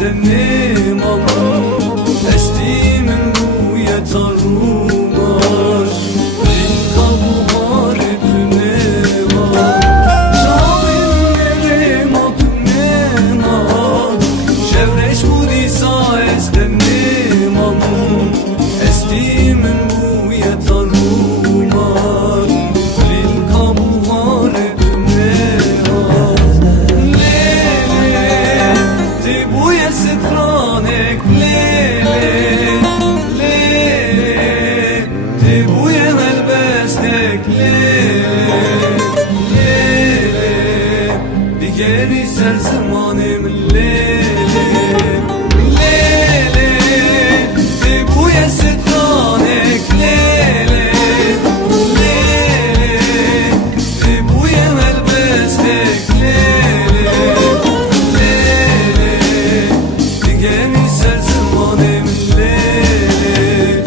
estenim alım estimin bu yetarumar Rinka buhar etüne var Şahinlerim atünen at Şevreş budisa estenim alım estimin bu yetarumar Rinka buhar etüne at Lele ti buye stranek lele lele ti buye elbestek lele lele digeri ser zamanım lele lele ti buye stranek lele lele ti buye elbestek lele lele digeri ser zamanım lele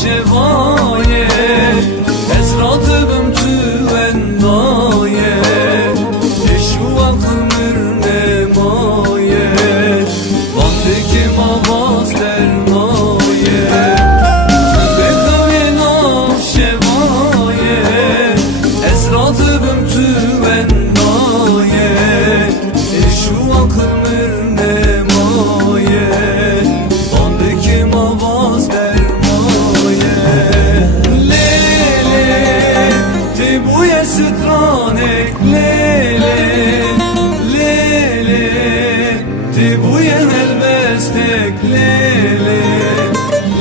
شوایه ازراتبم تو اندایه اشو اقمر نمایه وقتی که مواز درمایه بخوین آف شوایه ازراتبم تو اندایه اشو اقمر نمایه وقتی که مواز درمایه بوی سترانک لیله لیله تی بوی البستک لیله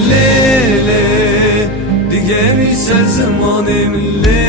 لیله دیگری سر زمانم لیله